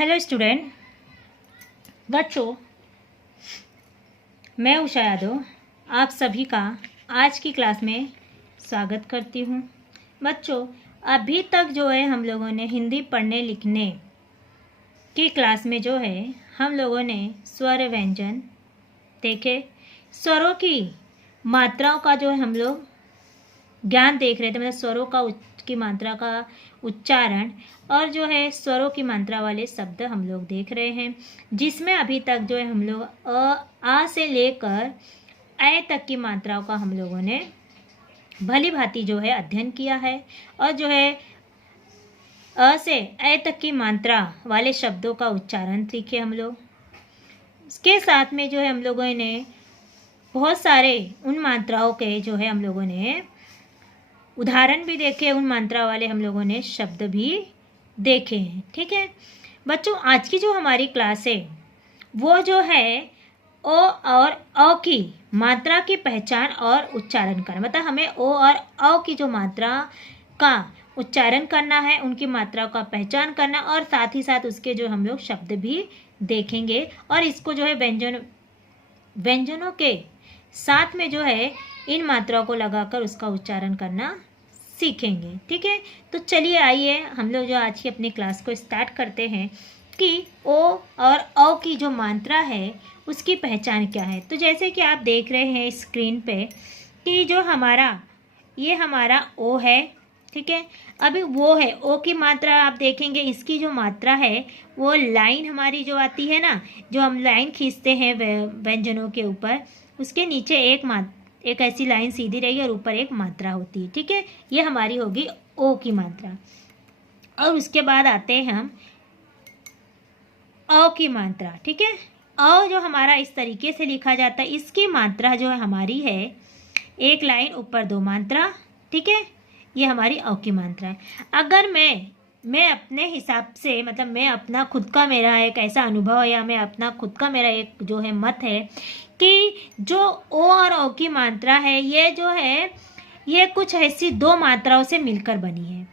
Hello student बच्चों, मैं उषा यादव आप सभी का आज की क्लास में स्वागत करती हूँ। बच्चों, अभी तक जो है हम लोगों ने हिंदी पढ़ने लिखने की क्लास में जो है हम लोगों ने स्वर व्यंजन देखे, स्वरों की मात्राओं का जो है हम लोग ज्ञान देख रहे थे, मतलब स्वरों की मात्रा का उच्चारण और जो है स्वरों की मात्रा वाले शब्द हम लोग देख रहे हैं, जिसमें अभी तक जो है हम लोग आ से लेकर ए तक की मात्राओं का हम लोगों ने भली भांति जो है अध्ययन किया है और जो है अ से ए तक की मात्रा वाले शब्दों का उच्चारण सीखे हम लोग। इसके साथ में जो है हम लोगों ने बहुत सारे उन मात्राओं के जो है हम लोगों ने उदाहरण भी देखे, उन मात्रा वाले हम लोगों ने शब्द भी देखे हैं। ठीक है बच्चों, आज की जो हमारी क्लास है वो जो है ओ और औ की मात्रा की पहचान और उच्चारण करना, मतलब हमें ओ और औ की जो मात्रा का उच्चारण करना है, उनकी मात्रा का पहचान करना और साथ ही साथ उसके जो हम लोग शब्द भी देखेंगे और इसको जो है व्यंजनों के साथ में जो है इन मात्राओं को लगाकर उसका उच्चारण करना सीखेंगे। ठीक है, तो चलिए आइए हम लोग जो आज की अपनी क्लास को स्टार्ट करते हैं कि ओ और औ की जो मात्रा है उसकी पहचान क्या है। तो जैसे कि आप देख रहे हैं स्क्रीन पे कि जो ये हमारा ओ है, ठीक है, अभी वो है ओ की मात्रा आप देखेंगे, इसकी जो मात्रा है वो लाइन हमारी जो आती है ना, जो हम लाइन खींचते हैं व्यंजनों के ऊपर, उसके नीचे एक ऐसी लाइन सीधी रहेगी और ऊपर एक मात्रा होती है। ठीक है, ये हमारी होगी ओ की मात्रा। और उसके बाद आते हैं हम औ की मात्रा। ठीक है, औ जो हमारा इस तरीके से लिखा जाता है, इसकी मात्रा जो है हमारी है एक लाइन ऊपर दो मात्रा। ठीक है, ये हमारी औ की मात्रा है। अगर मैं अपने हिसाब से, मतलब मैं अपना खुद का मेरा एक ऐसा अनुभव या मैं अपना खुद का मेरा एक जो है मत है कि जो ओ और औ की मात्रा है ये जो है ये कुछ ऐसी दो मात्राओं से मिलकर बनी है।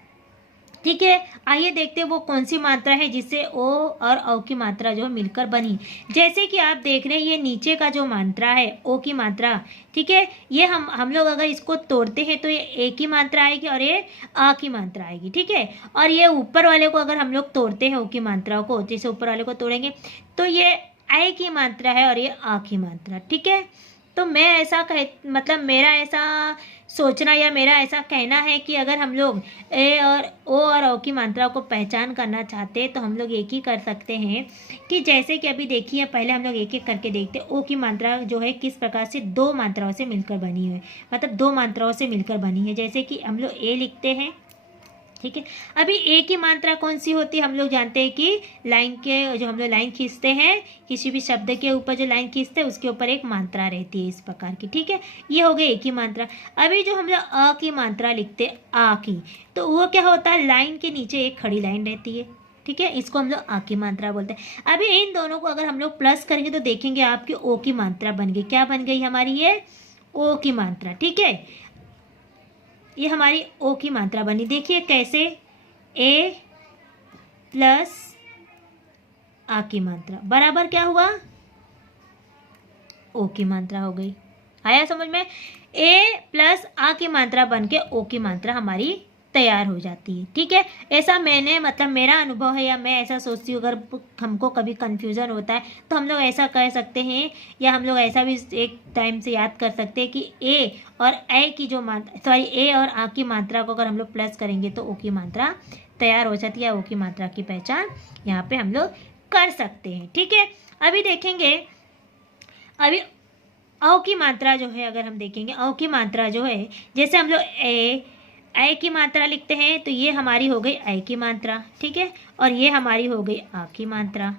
ठीक है, आइए देखते हैं वो कौन सी मात्रा है जिससे ओ और औ की मात्रा जो मिलकर बनी। जैसे कि आप देख रहे हैं ये नीचे का जो मात्रा है ओ की मात्रा, ठीक है, ये हम लोग अगर इसको तोड़ते हैं तो ये ए की मात्रा आएगी और ये आ की मात्रा आएगी। ठीक है, और ये ऊपर वाले को अगर हम लोग तोड़ते हैं ओ की मात्रा को, जैसे ऊपर वाले को तोड़ेंगे तो ये ए की मात्रा है और ये आ की मात्रा। ठीक है, तो मैं ऐसा मतलब मेरा ऐसा सोचना या मेरा ऐसा कहना है कि अगर हम लोग ए और ओ और औ की मात्रा को पहचान करना चाहते हैं तो हम लोग एक ही कर सकते हैं कि जैसे कि अभी देखिए पहले हम लोग एक एक करके देखते हैं ओ की मात्रा जो है किस प्रकार से दो मात्राओं से मिलकर बनी है, मतलब दो मात्राओं से मिलकर बनी है। जैसे कि हम लोग ए लिखते हैं, ठीक है, अभी ए की मात्रा कौन सी होती है, हम लोग जानते हैं कि लाइन के जो हम लोग लाइन खींचते हैं, किसी भी शब्द के ऊपर जो लाइन खींचते हैं उसके ऊपर एक मात्रा रहती है इस प्रकार की। ठीक है, ये हो गई ए की मात्रा। अभी जो हम लोग अ की मात्रा लिखते हैं आ की, तो वो क्या होता है, लाइन के नीचे एक खड़ी लाइन रहती है। ठीक है, इसको हम लोग आ की मात्रा बोलते हैं। अभी इन दोनों को अगर हम लोग प्लस करेंगे तो देखेंगे आपकी ओ की मात्रा बन गई। क्या बन गई हमारी, ये ओ की मात्रा। ठीक है, ये हमारी ओ की मात्रा बनी। देखिए कैसे, ए प्लस आ की मात्रा बराबर क्या हुआ, ओ की मात्रा हो गई। आया समझ में, ए प्लस आ की मात्रा बन के ओ की मात्रा हमारी तैयार हो जाती है। ठीक है, ऐसा मैंने मतलब मेरा अनुभव है या मैं ऐसा सोचती हूँ। अगर हमको कभी कंफ्यूजन होता है तो हम लोग ऐसा कह सकते हैं या हम लोग ऐसा भी एक टाइम से याद कर सकते हैं कि ए और ए की जो मात्रा ए और आ की मात्रा को अगर हम लोग प्लस करेंगे तो ओ की मात्रा तैयार हो जाती है। ओ की मात्रा की पहचान यहाँ पे हम लोग कर सकते हैं। ठीक है, अभी देखेंगे, अभी औ की मात्रा जो है अगर हम देखेंगे, औ की मात्रा जो है जैसे हम लोग ए की मात्रा लिखते हैं तो ये हमारी हो गई ए की मात्रा। ठीक है, और ये हमारी हो गई आ की मात्रा।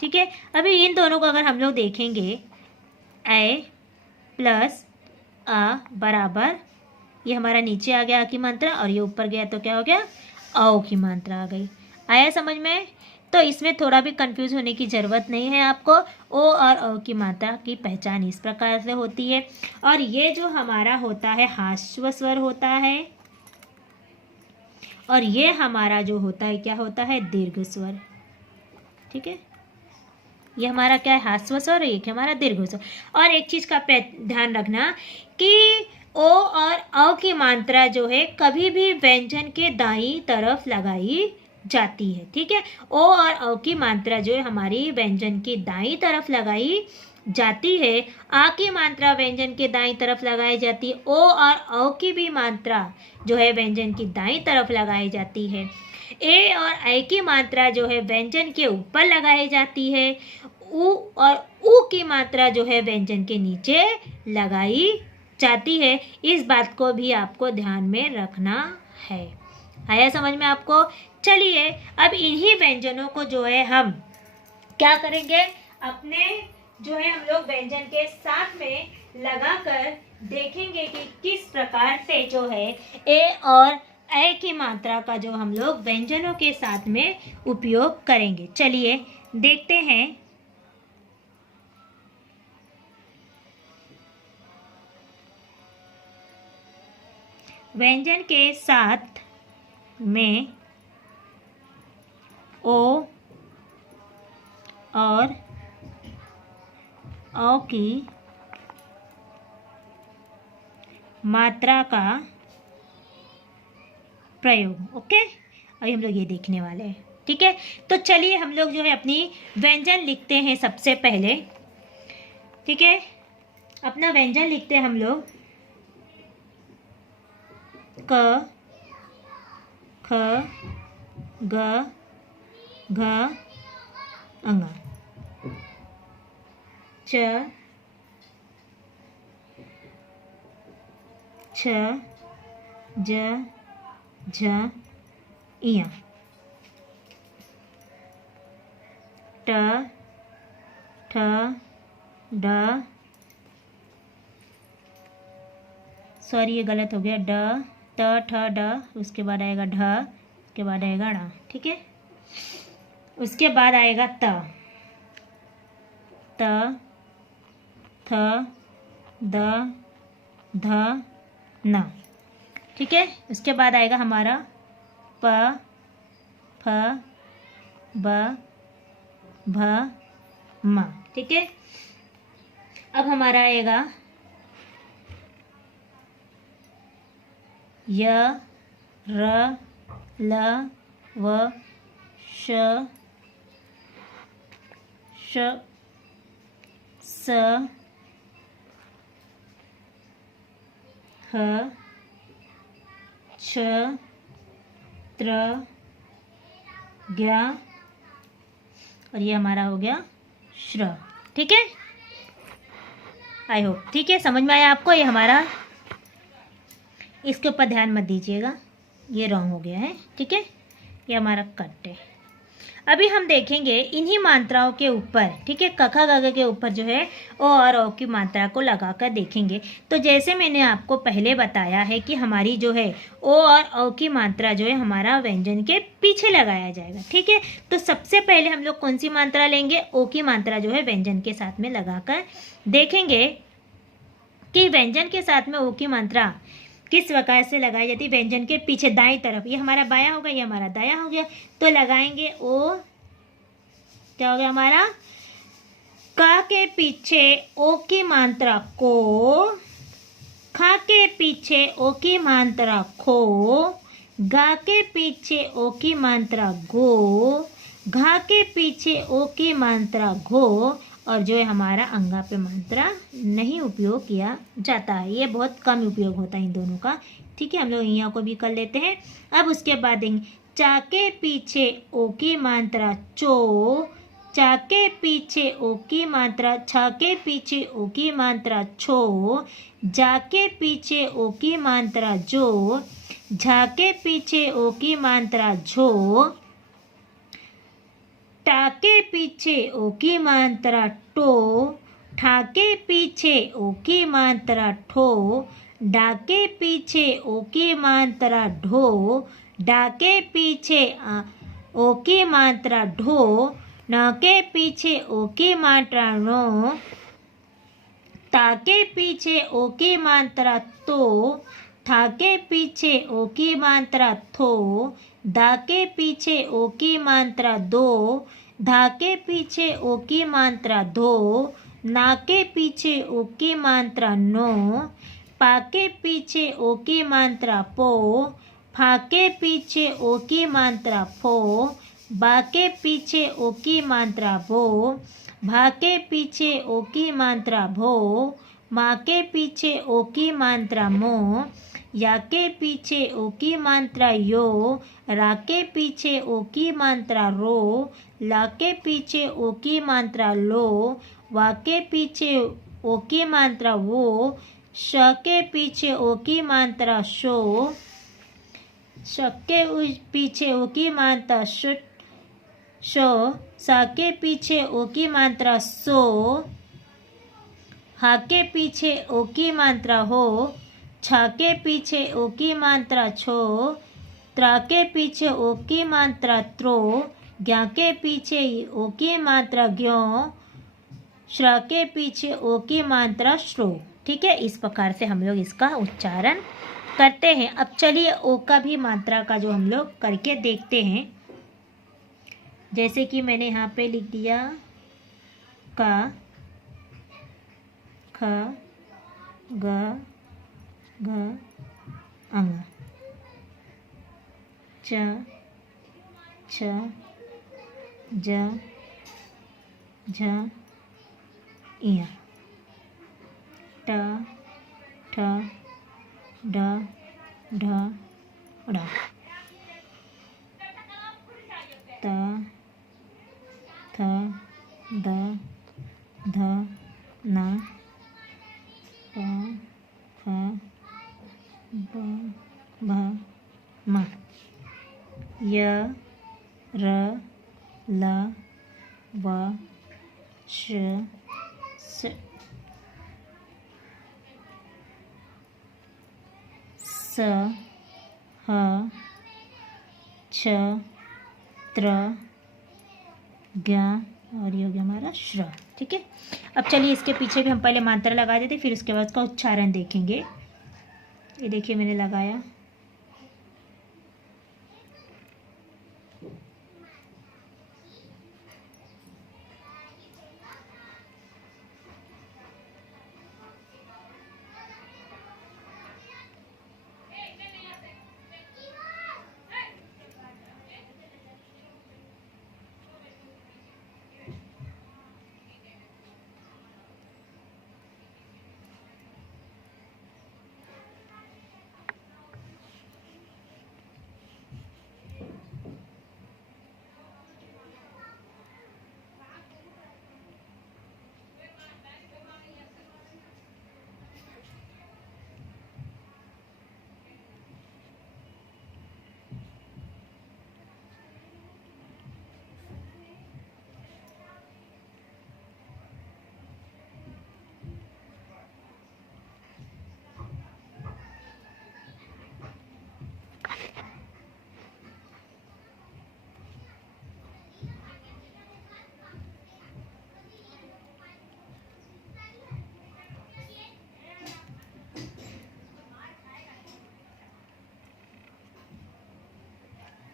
ठीक है, अभी इन दोनों को अगर हम लोग देखेंगे, ए प्लस आ बराबर, ये हमारा नीचे आ गया आ की मात्रा और ये ऊपर गया तो क्या हो गया, औ की मात्रा आ गई। आया समझ में, तो इसमें थोड़ा भी कंफ्यूज होने की ज़रूरत नहीं है आपको। ओ और औ की मात्रा की पहचान इस प्रकार से होती है। और ये जो हमारा होता है ह्रस्व स्वर होता है और ये हमारा जो होता है क्या होता है, दीर्घ स्वर। ठीक है, ये हमारा क्या है, ह्रस्व स्वर, एक है हमारा दीर्घ स्वर। और एक चीज का ध्यान रखना कि ओ और अ की मात्रा जो है कभी भी व्यंजन के दाईं तरफ लगाई जाती है। ठीक है, ओ और अ की मात्रा जो है हमारी व्यंजन की दाईं तरफ लगाई जाती है। आ की मात्रा व्यंजन के दाईं तरफ लगाई जाती है। ओ और अ की भी मात्रा जो है व्यंजन की दाईं तरफ लगाई जाती है। ए और ऐ की मात्रा जो है व्यंजन के ऊपर लगाई जाती है। उ और उ की मात्रा जो है व्यंजन के नीचे लगाई जाती है। इस बात को भी आपको ध्यान में रखना है। आया समझ में आपको? चलिए अब इन्हीं व्यंजनों को जो है हम क्या करेंगे, अपने जो है हम लोग व्यंजन के साथ में लगाकर देखेंगे कि किस प्रकार से जो है ए और ऐ की मात्रा का जो हम लोग व्यंजनों के साथ में उपयोग करेंगे। चलिए देखते हैं। व्यंजन के साथ में ओ और औ की मात्रा का प्रयोग। ओके, अभी हम लोग ये देखने वाले हैं। ठीक है, तो चलिए हम लोग जो है अपनी व्यंजन लिखते हैं सबसे पहले। ठीक है, अपना व्यंजन लिखते हैं हम लोग। क, ख, ग, घ, अंग, च, छ, ज, झ, इया, ट, ठ, ड, सॉरी ये गलत हो गया, ड, त, ठ, ड, उसके बाद आएगा ढ, उसके बाद आएगा ण। ठीक है, उसके बाद आएगा त, त, थ, द, ध, न। ठीक है, उसके बाद आएगा हमारा प, फ, ब, भ, म। ठीक है, अब हमारा आएगा य, र, ल, व, श, स, ह, छ, त्र, ज्ञ, और ये हमारा हो गया श्र। ठीक है, आई होप ठीक है, समझ में आया आपको? ये हमारा, इसके ऊपर ध्यान मत दीजिएगा, ये रॉन्ग हो गया है। ठीक है, ये हमारा कट है। अभी हम देखेंगे इन्हीं मात्राओं के ऊपर। ठीक है, कखा गग के ऊपर जो है ओ और औ की मात्रा को लगाकर देखेंगे। तो जैसे मैंने आपको पहले बताया है कि हमारी जो है ओ और औ की मात्रा जो है हमारा व्यंजन के पीछे लगाया जाएगा। ठीक है, तो सबसे पहले हम लोग कौन सी मात्रा लेंगे, ओ की मात्रा जो है व्यंजन के साथ में लगाकर देखेंगे कि व्यंजन के साथ में ओ की मात्रा किस प्रकार से लगाई जाती है। व्यंजन के पीछे दाईं तरफ, ये हमारा बायां हो गया, ये हमारा दायां हो गया, तो लगाएंगे ओ, क्या हो गया हमारा, क के पीछे ओ की मात्रा को, ख के पीछे ओ की मात्रा खो, ग के पीछे ओ की मात्रा गो, घ के पीछे ओ की मात्रा घो, और जो है हमारा अंगा पे मात्रा नहीं उपयोग किया जाता है। ये बहुत कम उपयोग होता है इन दोनों का। ठीक है, हम लोग यहाँ को भी कर लेते हैं। अब उसके बाद देंगे चा के पीछे ओ की मात्रा चो, चा के पीछे ओ की मात्रा, छ के पीछे ओ की मात्रा छो, जा के पीछे ओ की मात्रा जो, झा के पीछे ओ की मात्रा झो, टा के पीछे ओ की मात्रा टो, ठा के पीछे ओ की मात्रा ठो, डा के पीछे ओ की मात्रा ढो, डा के पीछे ओ की मात्रा ढो, न के पीछे ओ की मात्रा नो, ता के पीछे ओ की मात्रा तो, था के पीछे ओ की मात्रा थो, दा के पीछे ओ की मात्रा दो, धा के पीछे ओ की मात्रा धो, ना के पीछे ओ की मात्रा नो, पा के पीछे ओ की मात्रा पो, फा के पीछे ओ की मात्रा फो, बा के पीछे ओ की मात्रा भो, भा के पीछे ओ की मात्रा भो, माँ के पीछे ओ की मात्रा मो, या के पीछे ओ की मात्रा यो, रा के पीछे ओ की मात्रा रो, ला के पीछे ओ की मात्रा लो, वा के पीछे ओ की मात्रा वो, श के पीछे ओ की मात्रा शो, श के पीछे ओ की मात्रा शुट शो, सा के पीछे ओ की मात्रा सो, हा के पीछे ओ की मात्रा हो, छा के पीछे ओ की मात्रा छो, त्रा के पीछे ओ की मात्रा त्रो, ज्ञा के पीछे ओ की मात्रा ज्ञो, श्रा के पीछे ओ की मात्रा श्रो। ठीक है, इस प्रकार से हम लोग इसका उच्चारण करते हैं। अब चलिए ओ का भी मात्रा का जो हम लोग करके देखते हैं। जैसे कि मैंने यहाँ पे लिख दिया का, ख, ग, घ, अंग, च, छ, ज, झ, इया, ट, ठ, ड, ढ, ड़, त, थ, द, ध, न, प, फ, ब, भ, म, य, र, ल, व, श, स, ह, छ, त्र, ज्ञ, और ये हो गया हमारा श्र। ठीक है, अब चलिए इसके पीछे भी हम पहले मात्रा लगा देते, फिर उसके बाद उसका उच्चारण देखेंगे। ये देखिए मैंने लगाया।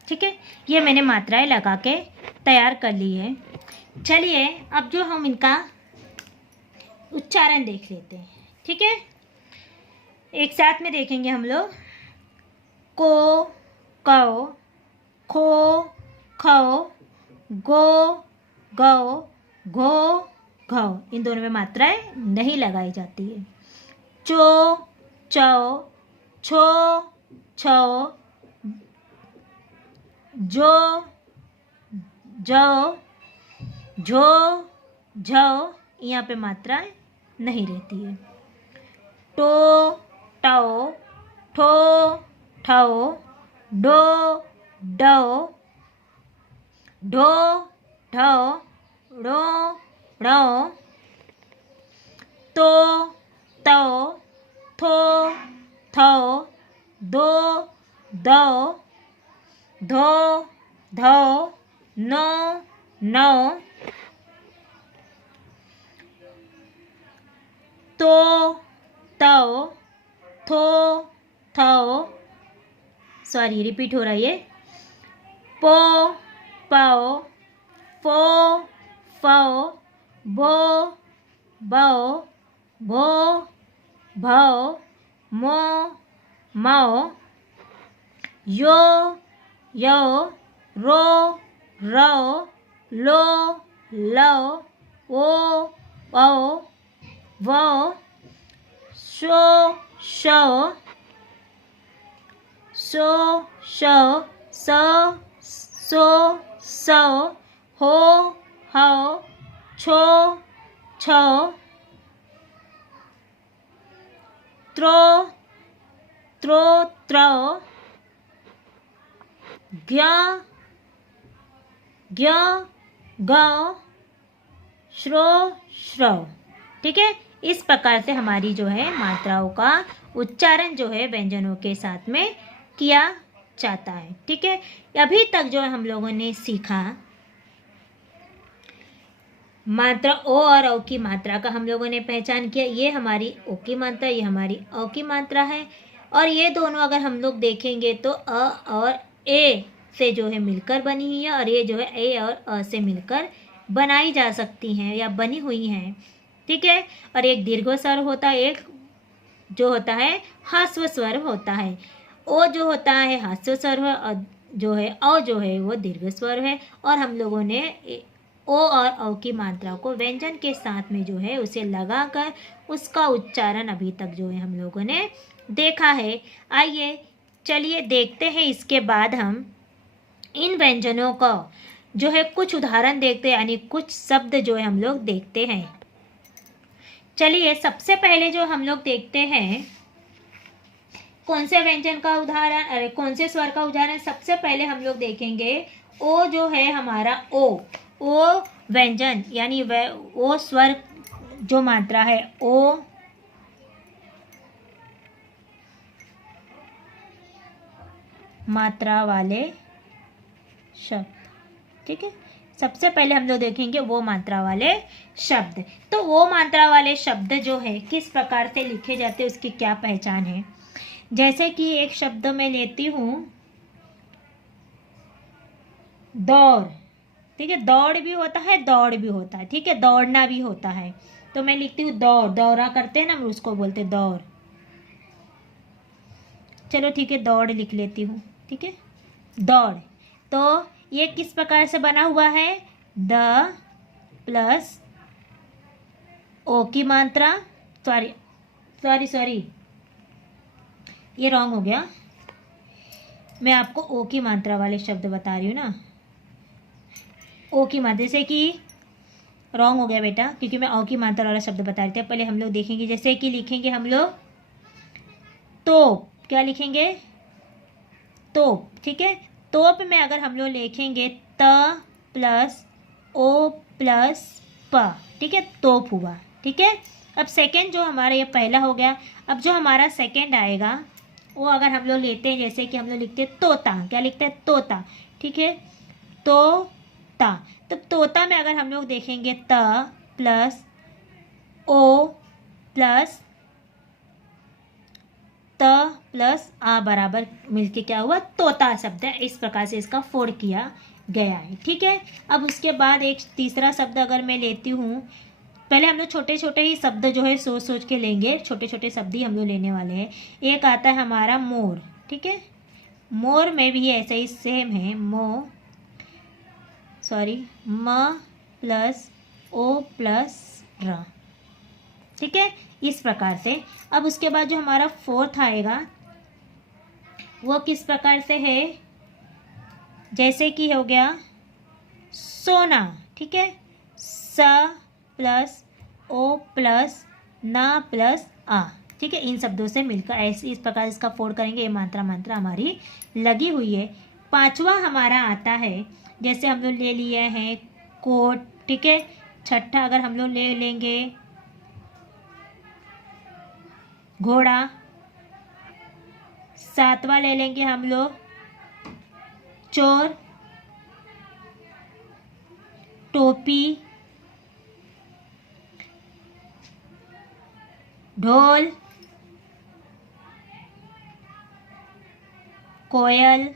ठीक है, ये मैंने मात्राएं लगा के तैयार कर ली है। चलिए अब जो हम इनका उच्चारण देख लेते हैं। ठीक है, एक साथ में देखेंगे हम लोग। को, कौ, खो, खौ, गो, गौ, घो, घौ, इन दोनों में मात्राएं नहीं लगाई जाती है। चो, चौ, छो, छौ, जो, जौ, झो, झौ, यहाँ पे मात्राएं नहीं रहती है। टो, टौ, ठो, ठौ, डो, डौ, ढो, ढौ, ड़ो, ड़ौ, तो, तौ, थो, थौ, दो, दौ, धो, धौ, नो, नौ, तो, तौ, थो, थौ, सॉरी रिपीट हो रहा है ये, पो, पौ, फो फो बो बो भो भो मो मो यो यो रो रो लो लो ओ ओ वो शो शो सो शो सो सो सो हो हो छो छो त्रो त्रो त्रो ग्या ग्या गौ श्रो श्रो। ठीक है, इस प्रकार से हमारी जो है मात्राओं का उच्चारण जो है व्यंजनों के साथ में किया जाता है। ठीक है, अभी तक जो हम लोगों ने सीखा मात्रा ओ और औ की मात्रा का हम लोगों ने पहचान किया। ये हमारी ओ की मात्रा, ये हमारी औ की मात्रा है। और ये दोनों अगर हम लोग देखेंगे तो अ और ए से जो है मिलकर बनी हुई है, और ये जो है ए और अ से मिलकर बनाई जा सकती हैं या बनी हुई हैं। ठीक है, और एक दीर्घ स्वर होता है, एक जो होता है ह्रस्व स्वर होता है। ओ जो होता है ह्रस्व स्वर है, और जो है औ जो है वो दीर्घ स्वर है। और हम लोगों ने ओ और औ की मात्रा को व्यंजन के साथ में जो है उसे लगाकर उसका उच्चारण अभी तक जो है हम लोगों ने देखा है। आइए चलिए देखते हैं, इसके बाद हम इन व्यंजनों का जो है कुछ उदाहरण देखते हैं, यानी कुछ शब्द जो है हम लोग देखते हैं। चलिए सबसे पहले जो हम लोग देखते हैं कौन से व्यंजन का उदाहरण, अरे कौन से स्वर का उदाहरण। सबसे पहले हम लोग देखेंगे ओ जो है हमारा ओ व्यंजन यानी वह ओ स्वर जो मात्रा है ओ मात्रा वाले शब्द। ठीक है, सबसे पहले हम लोग देखेंगे वो मात्रा वाले शब्द। तो वो मात्रा वाले शब्द जो है किस प्रकार से लिखे जाते हैं, उसकी क्या पहचान है। जैसे कि एक शब्द मैं लेती हूँ दौड़। ठीक है, दौड़ भी होता है, दौड़ भी होता है। ठीक है, दौड़ना भी होता है। तो मैं लिखती हूँ दौड़, दौरा करते हैं ना, हम उसको बोलते हैं दौड़। चलो ठीक है, दौड़ लिख लेती हूँ। ठीक है, दौड़। तो ये किस प्रकार से बना हुआ है, द प्लस ओ की मात्रा, सॉरी सॉरी सॉरी ये रॉन्ग हो गया। मैं आपको ओ की मात्रा वाले शब्द बता रही हूँ ना, ओ की मात्रा, जैसे कि रॉन्ग हो गया बेटा, क्योंकि मैं ओ की मात्रा वाला शब्द बता रही थी। पहले हम लोग देखेंगे, जैसे कि लिखेंगे हम लोग तोप। क्या लिखेंगे, तोप। ठीक है, तोप में अगर हम लोग लिखेंगे त प्लस ओ प्लस प, ठीक है, तोप हुआ। ठीक है, अब सेकेंड जो हमारा ये पहला हो गया। अब जो हमारा सेकेंड आएगा वो अगर हम लोग लेते हैं, जैसे कि हम लोग लिखते हैं तोता। क्या लिखते हैं, तोता। ठीक है, तोता। तो तोता में अगर हम लोग देखेंगे त प्लस ओ प्लस त प्लस आ बराबर मिलके क्या हुआ, तोता शब्द है। इस प्रकार से इसका फोड़ किया गया है। ठीक है, अब उसके बाद एक तीसरा शब्द अगर मैं लेती हूँ, पहले हम लोग छोटे छोटे ही शब्द जो है सोच सोच के लेंगे, छोटे छोटे शब्द ही हम लोग लेने वाले हैं। एक आता है हमारा मोर। ठीक है, मोर में भी ऐसा ही सेम है, म प्लस ओ प्लस र। ठीक है, इस प्रकार से। अब उसके बाद जो हमारा फोर्थ आएगा वो किस प्रकार से है, जैसे कि हो गया सोना। ठीक है, स प्लस ओ प्लस ना प्लस आ। ठीक है, इन शब्दों से मिलकर ऐसे इस प्रकार इसका फोड़ करेंगे। ये मात्रा हमारी लगी हुई है। पांचवा हमारा आता है, जैसे हम लोग ले लिए हैं कोट। ठीक है, छठा अगर हम लोग ले लेंगे घोड़ा, सातवां ले लेंगे हम लोग चोर, टोपी, ढोल, कोयल,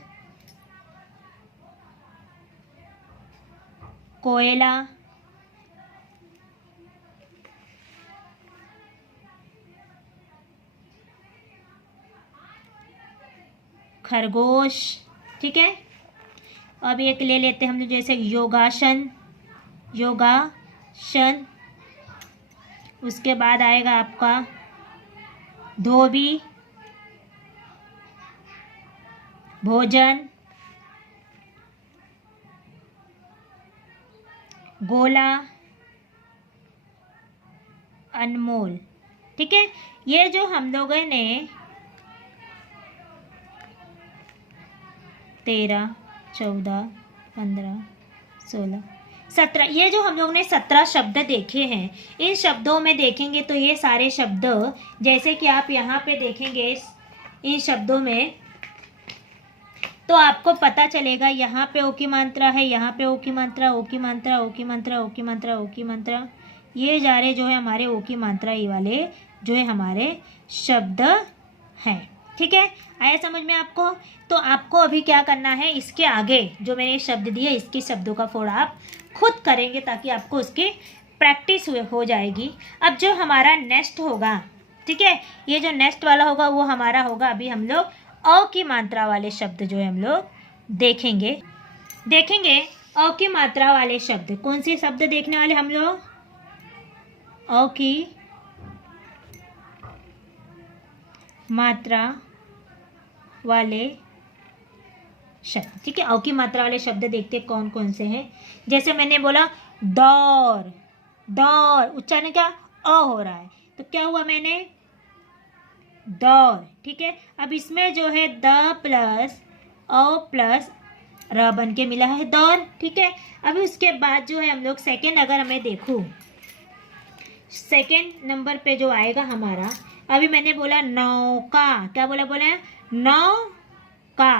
कोयला, खरगोश। ठीक है, अब एक ले लेते हैं हम लोग जैसे योगासन, योगासन। उसके बाद आएगा आपका धोबी, भोजन, गोला, अनमोल। ठीक है, ये जो हम लोगों ने 13, 14, 15, 16, 17, ये जो हम लोग ने 17 शब्द देखे हैं, इन शब्दों में देखेंगे तो ये सारे शब्द, जैसे कि आप यहाँ पे देखेंगे इन शब्दों में, तो आपको पता चलेगा यहाँ पे ओ की मात्रा है, यहाँ पे ओ की मात्रा, ओ की मात्रा, ओ की मात्रा, ओ की मात्रा, ओ की मात्रा, ये जा रहे जो है हमारे ओ की मात्रा, ये वाले जो है हमारे शब्द हैं। ठीक है, आया समझ में आपको? तो आपको अभी क्या करना है, इसके आगे जो मैंने शब्द दिए इसके शब्दों का फोड़ा आप खुद करेंगे ताकि आपको उसकी प्रैक्टिस हो जाएगी। अब जो हमारा नेक्स्ट होगा, ठीक है, ये जो नेक्स्ट वाला होगा वो हमारा होगा, अभी हम लोग अ की मात्रा वाले शब्द जो है हम लोग देखेंगे। अ की मात्रा वाले शब्द कौन से शब्द देखने वाले हम लोग? अ की मात्रा वाले शब्द। ठीक है, अ की मात्रा वाले शब्द देखते कौन कौन से हैं। जैसे मैंने बोला दौर, दौर उच्चारण क्या अ हो रहा है, तो क्या हुआ मैंने दौर। ठीक है, अब इसमें जो है द प्लस अ प्लस र बन के मिला है दौर। ठीक है, अभी उसके बाद जो है हम लोग सेकेंड, अगर हमें देखूं सेकेंड नंबर पे जो आएगा हमारा, अभी मैंने बोला नौका, क्या बोला नौका,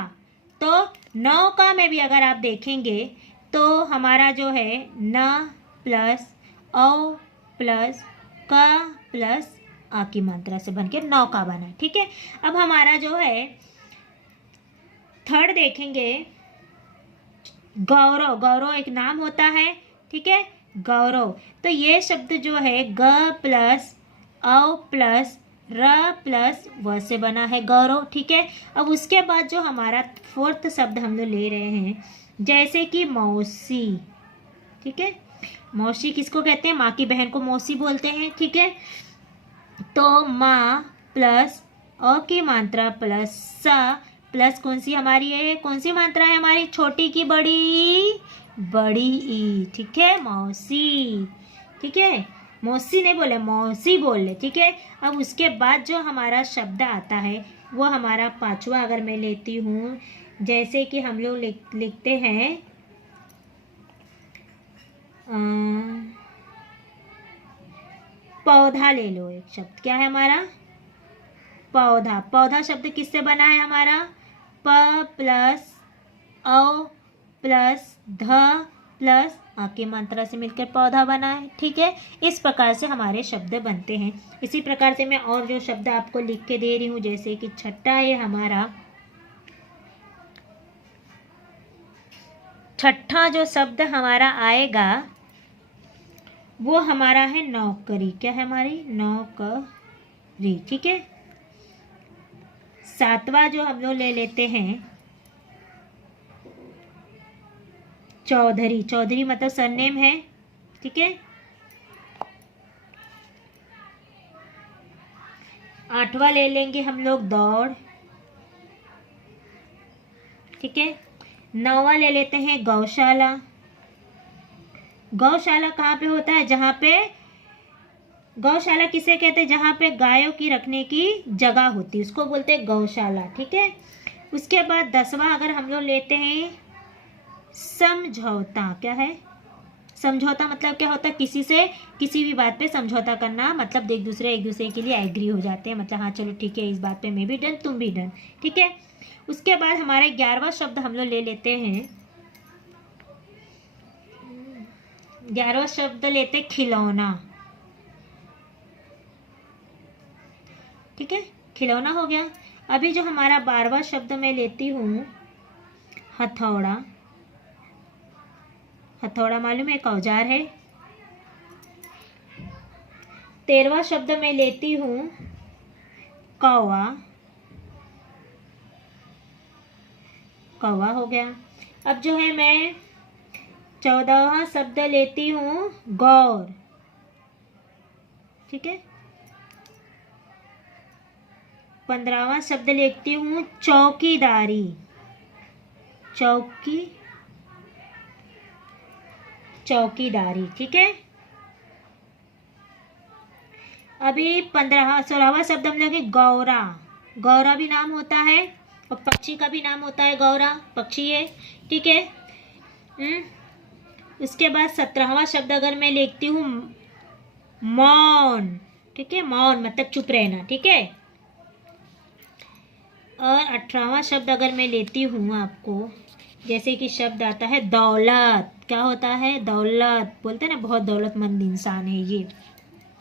तो नौका में भी अगर आप देखेंगे तो हमारा जो है न प्लस औ प्लस का प्लस आ की मात्रा से बन के नौका बना। ठीक है, अब हमारा जो है थर्ड देखेंगे गौरव, गौरव एक नाम होता है। ठीक है, गौरव, तो ये शब्द जो है ग प्लस औ प्लस र प्लस व से बना है गौरव। ठीक है, अब उसके बाद जो हमारा फोर्थ शब्द हम लोग ले रहे हैं, जैसे कि मौसी। ठीक है, मौसी किसको कहते हैं? माँ की बहन को मौसी बोलते हैं। ठीक है, तो माँ प्लस अ की मात्रा प्लस सा प्लस कौन सी हमारी है, कौन सी मात्रा है हमारी? छोटी की बड़ी, बड़ी ई। ठीक है, मौसी। ठीक है, मौसी नहीं बोले, मौसी बोल ले। ठीक है, अब उसके बाद जो हमारा शब्द आता है वो हमारा पांचवा अगर मैं लेती हूँ, जैसे कि हम लोग लिखते हैं पौधा। ले लो एक शब्द, क्या है हमारा? पौधा। पौधा शब्द किससे बना है हमारा? प प्लस औ प्लस ध प्लस आ की मात्रा से मिलकर पौधा बना है। ठीक है, इस प्रकार से हमारे शब्द बनते हैं। इसी प्रकार से मैं और जो शब्द आपको लिख के दे रही हूँ, जैसे कि छठा है हमारा, छठा जो शब्द हमारा आएगा वो हमारा है नौकरी। क्या है हमारी? नौकरी। ठीक है, सातवां जो हम लोग ले लेते हैं चौधरी। चौधरी मतलब सरनेम है। ठीक है, आठवां ले लेंगे हम लोग दौड़। ठीक है, नौवां ले लेते हैं गौशाला। गौशाला कहाँ पे होता है? जहाँ पे गौशाला किसे कहते हैं? जहाँ पे गायों की रखने की जगह होती है उसको बोलते हैं गौशाला। ठीक है, उसके बाद 10वां अगर हम लोग लेते हैं समझौता। क्या है समझौता? मतलब क्या होता है? किसी से किसी भी बात पे समझौता करना, मतलब एक दूसरे के लिए एग्री हो जाते हैं, मतलब हाँ चलो ठीक है इस बात पे मैं भी डन तुम भी डन। ठीक है, उसके बाद हमारा 11वां शब्द हम लोग ले लेते हैं, 11वां शब्द लेते खिलौना। ठीक है, खिलौना हो गया। अभी जो हमारा 12वां शब्द मैं लेती हूँ हथौड़ा। हथौड़ा मालूम है, एक औजार है। 13वां शब्द मैं लेती हूँ कौवा। कौवा हो गया। अब जो है मैं 14वां शब्द लेती हूँ गौर। ठीक है। 15वां शब्द लेती हूँ चौकीदारी। चौकीदारी। ठीक है। अभी 16वां शब्द हम लोगे गौरा। गौरा भी नाम होता है और पक्षी का भी नाम होता है, गौरा पक्षी है। ठीक है। उसके बाद 17वां शब्द अगर मैं लिखती हूँ मौन। ठीक है। मौन मतलब चुप रहना। ठीक है। और 18वां शब्द अगर मैं लेती हूँ आपको, जैसे कि शब्द आता है दौलत। क्या होता है? दौलत। बोलते हैं ना बहुत दौलतमंद इंसान है ये,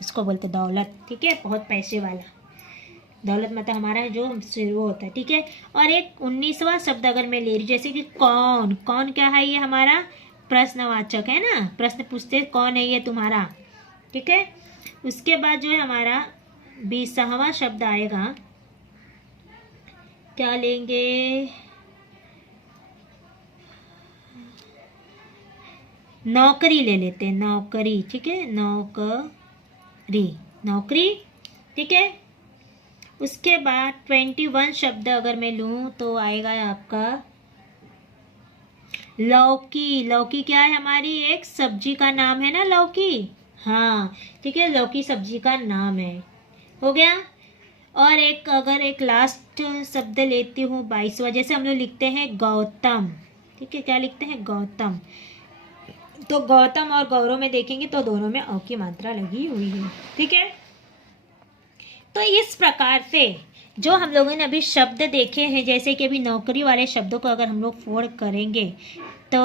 इसको बोलते दौलत। ठीक है। बहुत पैसे वाला। दौलत मतलब हमारा जो हमसे वो होता है। ठीक है। और एक 19वां शब्द अगर मैं ले रही, जैसे कि कौन। कौन क्या है? ये हमारा प्रश्नवाचक है ना, प्रश्न पूछते कौन है ये तुम्हारा। ठीक है। उसके बाद जो है हमारा 20वां शब्द आएगा, क्या लेंगे? नौकरी ले लेते हैं, नौकरी। ठीक है। नौकरी। ठीक है। उसके बाद 21 शब्द अगर मैं लूँ तो आएगा आपका लौकी। लौकी क्या है? हमारी एक सब्जी का नाम है ना, लौकी। हाँ। ठीक है। लौकी सब्जी का नाम है। हो गया। और एक लास्ट शब्द लेती हूँ 22वां, जैसे हम लोग लिखते हैं गौतम। ठीक है। क्या लिखते हैं? गौतम। तो गौतम और गौरव में देखेंगे तो दोनों में अ की मात्रा लगी हुई है। ठीक है। तो इस प्रकार से जो हम लोगों ने अभी शब्द देखे हैं, जैसे कि अभी नौकरी वाले शब्दों को अगर हम लोग फोड़ करेंगे तो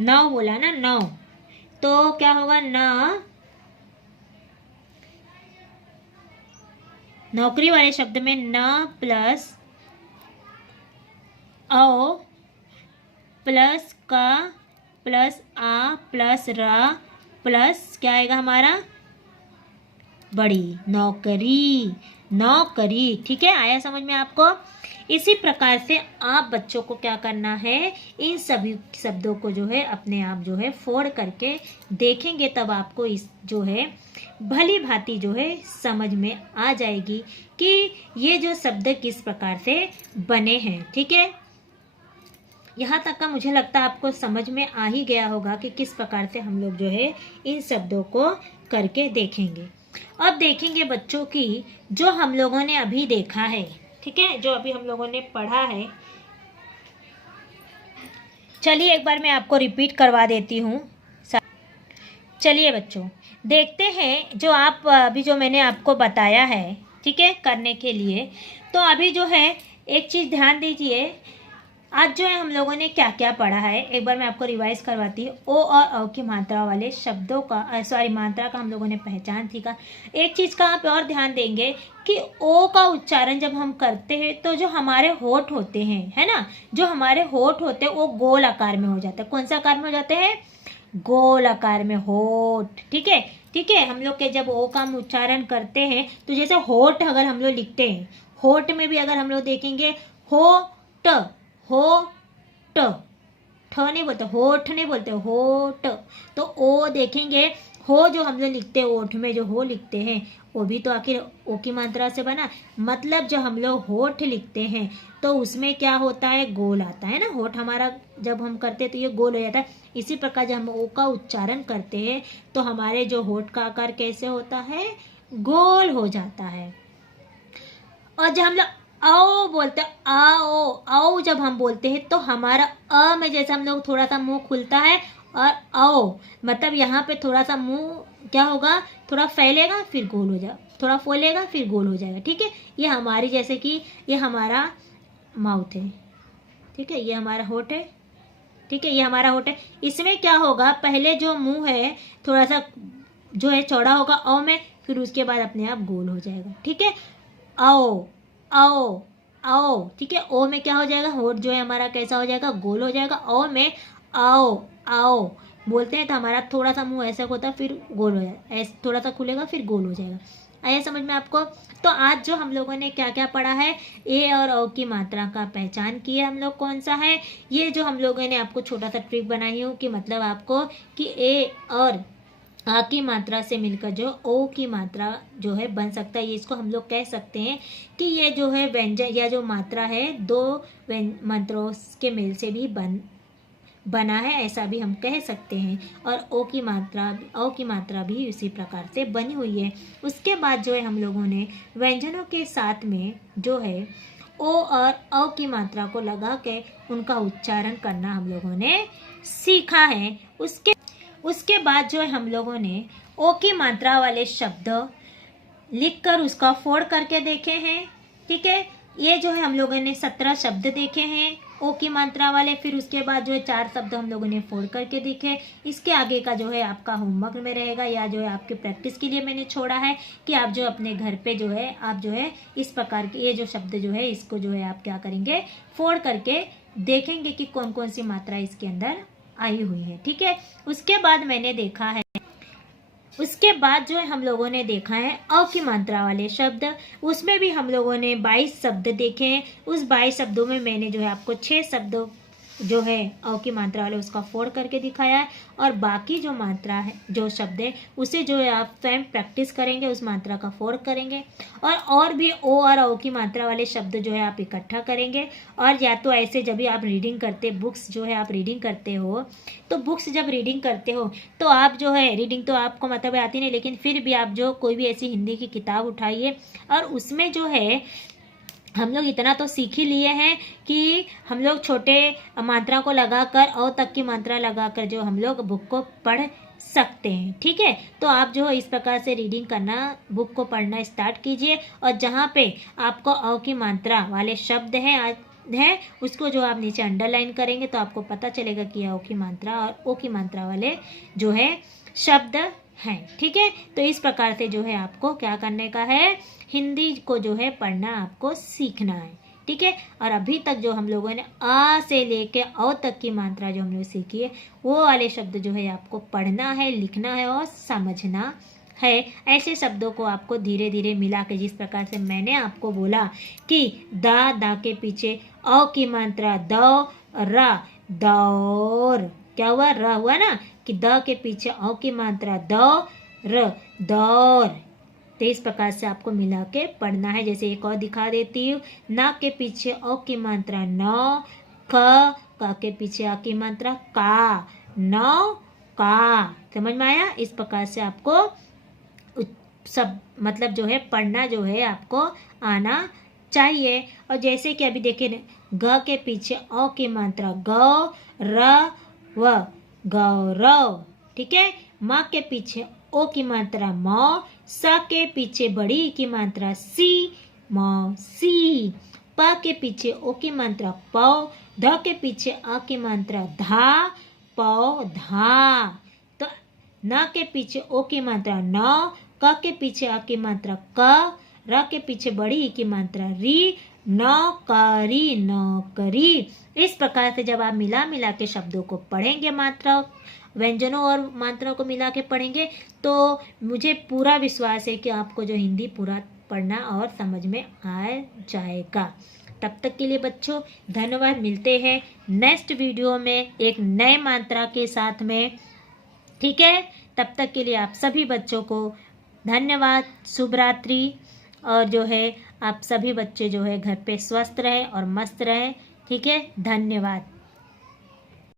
9 बोला ना, 9 तो क्या होगा? नौकरी वाले शब्द में न प्लस औ प्लस का प्लस आ प्लस रा प्लस क्या आएगा हमारा? बड़ी। नौकरी। ठीक है। आया समझ में आपको? इसी प्रकार से आप बच्चों को क्या करना है, इन सभी शब्दों को जो है अपने आप जो है फोड़ करके देखेंगे, तब आपको इस जो है भली भांति जो है समझ में आ जाएगी कि ये जो शब्द किस प्रकार से बने हैं। ठीक है। यहाँ तक का मुझे लगता है आपको समझ में आ ही गया होगा कि किस प्रकार से हम लोग जो है इन शब्दों को करके देखेंगे। अब देखेंगे बच्चों की जो हम लोगों ने अभी देखा है। ठीक है। जो अभी हम लोगों ने पढ़ा है, चलिए एक बार मैं आपको रिपीट करवा देती हूँ। चलिए बच्चों देखते हैं जो आप अभी जो मैंने आपको बताया है, ठीक है, करने के लिए। तो अभी जो है एक चीज़ ध्यान दीजिए, आज जो है हम लोगों ने क्या क्या पढ़ा है, एक बार मैं आपको रिवाइज करवाती हूँ। ओ और औ की मात्रा वाले शब्दों का मात्रा का हम लोगों ने पहचान सीखा। एक चीज़ का आप और ध्यान देंगे कि ओ का उच्चारण जब हम करते हैं तो जो हमारे होठ होते हैं, है ना, जो हमारे होठ होते हैं वो गोल आकार में हो जाता है। कौन सा आकार में हो जाते हैं? गोल आकार में, होठ। ठीक है। ठीक है। हम लोग के जब ओ का हम उच्चारण करते हैं तो जैसे होठ अगर हम लोग लिखते हैं, होठ में भी अगर हम लोग देखेंगे होठ, ठ नहीं बोलते, होठ नहीं बोलते, होठ। तो ओ देखेंगे, हो जो हम लोग लिखते हैं ओठ में जो हो लिखते हैं वो भी तो आखिर ओ की मात्रा से बना। मतलब जब हम लोग होठ लिखते हैं तो उसमें क्या होता है? गोल आता है ना। होठ हमारा जब हम करते हैं तो ये गोल हो जाता है। इसी प्रकार जब हम ओ का उच्चारण करते हैं तो हमारे जो होठ का आकार कैसे होता है? गोल हो जाता है। और जब हम लोग आओ बोलते हैं, आओ आओ जब हम बोलते हैं तो हमारा अ में जैसे हम लोग थोड़ा सा मुंह खुलता है, और आओ मतलब यहाँ पे थोड़ा सा मुंह क्या होगा? थोड़ा फैलेगा फिर गोल हो जाएगा, थोड़ा फैलेगा फिर गोल हो जाएगा। ठीक है। ये हमारी जैसे कि ये हमारा माउथ है। ठीक है। ये हमारा होठ है। ठीक है। ये हमारा होठ है। इसमें क्या होगा? पहले जो मुंह है थोड़ा सा जो है चौड़ा होगा औ में, फिर उसके बाद अपने आप गोल हो जाएगा। ठीक है। आओ आओ आओ। ठीक है। ओ में क्या हो जाएगा? होठ जो है हमारा कैसा हो जाएगा? गोल हो जाएगा। ओ में आओ आओ, बोलते हैं तो हमारा थोड़ा सा मुंह ऐसा होता है फिर गोल हो जाएगा, ऐसे थोड़ा सा खुलेगा फिर गोल हो जाएगा। आया समझ में आपको? तो आज जो हम लोगों ने क्या क्या पढ़ा है, ए और ओ की मात्रा का पहचान किया हम लोग कौन सा है। ये जो हम लोगों ने आपको छोटा सा ट्रिक बनाई हूँ कि मतलब आपको कि ए और आ की मात्रा से मिलकर जो ओ की मात्रा जो है बन सकता है। ये इसको हम लोग कह सकते हैं कि ये जो है व्यंजन या जो मात्रा है दो मंत्रों के मेल से भी बना है, ऐसा भी हम कह सकते हैं। और ओ की मात्रा भी इसी प्रकार से बनी हुई है। उसके बाद जो है हम लोगों ने व्यंजनों के साथ में जो है ओ और औ की मात्रा को लगा के उनका उच्चारण करना हम लोगों ने सीखा है। उसके बाद जो है हम लोगों ने ओ की मात्रा वाले शब्द लिखकर उसका फोड़ करके देखे हैं। ठीक है, ये जो है हम लोगों ने 17 शब्द देखे हैं ओ की मात्रा वाले। फिर उसके बाद जो है 4 शब्द हम लोगों ने फोड़ करके देखे। इसके आगे का जो है आपका होमवर्क में रहेगा या जो है आपके प्रैक्टिस के लिए मैंने छोड़ा है कि आप जो अपने घर पे जो है आप जो है इस प्रकार के ये जो शब्द जो है इसको जो है आप क्या करेंगे, फोड़ करके देखेंगे कि कौन कौन सी मात्रा इसके अंदर आई हुई है। ठीक है, उसके बाद जो है हम लोगों ने देखा है अ की मात्रा वाले शब्द। उसमें भी हम लोगों ने 22 शब्द देखे हैं। उस 22 शब्दों में मैंने जो है आपको 6 शब्दों जो है अ की मात्रा वाले उसका फोड़ करके दिखाया है। और बाकी जो मात्रा है जो शब्द है उसे जो है आप स्वयं प्रैक्टिस करेंगे, उस मात्रा का फोड़ करेंगे। और भी ओ और औ की मात्रा वाले शब्द जो है आप इकट्ठा करेंगे। और या तो ऐसे जब भी आप रीडिंग करते बुक्स जो है आप रीडिंग करते हो तो बुक्स जब रीडिंग करते हो तो आप जो है रीडिंग तो आपको मतलब आती नहीं, लेकिन फिर भी आप जो कोई भी ऐसी हिंदी की किताब उठाइए और उसमें जो है हम लोग इतना तो सीख ही लिए हैं कि हम लोग छोटे मात्रा को लगाकर औ तक की मात्रा लगाकर जो हम लोग बुक को पढ़ सकते हैं। ठीक है, तो आप जो इस प्रकार से रीडिंग करना बुक को पढ़ना स्टार्ट कीजिए। और जहाँ पे आपको औ की मात्रा वाले शब्द हैं उसको जो आप नीचे अंडरलाइन करेंगे तो आपको पता चलेगा कि औ की मात्रा और ओ की मात्रा वाले जो है शब्द हैं। ठीक है, तो इस प्रकार से जो है आपको क्या करने का है, हिंदी को जो है पढ़ना आपको सीखना है। ठीक है, और अभी तक जो हम लोगों ने आ से लेके औ तक की मात्रा जो हम लोग सीखी है वो वाले शब्द जो है आपको पढ़ना है, लिखना है और समझना है। ऐसे शब्दों को आपको धीरे धीरे मिला के, जिस प्रकार से मैंने आपको बोला कि दा के पीछे औ की मात्रा दौ, रा दौर, क्या हुआ, र हुआ ना, कि द के पीछे औ की मात्रा दौर, दौर। तो इस प्रकार से आपको मिला के पढ़ना है। जैसे एक और दिखा देती हूँ, ना के पीछे औ की मात्रा नौ, क के पीछे आ की मात्रा का, नौ का। समझ में आया? इस प्रकार से आपको सब मतलब जो है पढ़ना जो है आपको आना चाहिए। और जैसे कि अभी देखिए, ग के पीछे औ की मात्रा गौ, र व, गौरव। ठीक है, म के पीछे ओ की मात्रा मौ, स के पीछे बड़ी की मात्रा सी, मौसी। प के पीछे ओ की मात्रा पौ, ध के पीछे आ की मात्रा धा, पौधा। तो न के पीछे ओ की मात्रा नौ, क के पीछे आ की मात्रा क, र के पीछे बड़ी ई की मात्रा री, नौकरी, नौकरी। इस प्रकार से जब आप मिला के शब्दों को पढ़ेंगे, मात्रा व्यंजनों और मात्राओं को मिला के पढ़ेंगे, तो मुझे पूरा विश्वास है कि आपको जो हिंदी पूरा पढ़ना और समझ में आ जाएगा। तब तक के लिए बच्चों धन्यवाद। मिलते हैं नेक्स्ट वीडियो में एक नए मात्रा के साथ में। ठीक है, तब तक के लिए आप सभी बच्चों को धन्यवाद, शुभ रात्रि। और जो है आप सभी बच्चे जो है घर पे स्वस्थ रहें और मस्त रहें। ठीक है, धन्यवाद।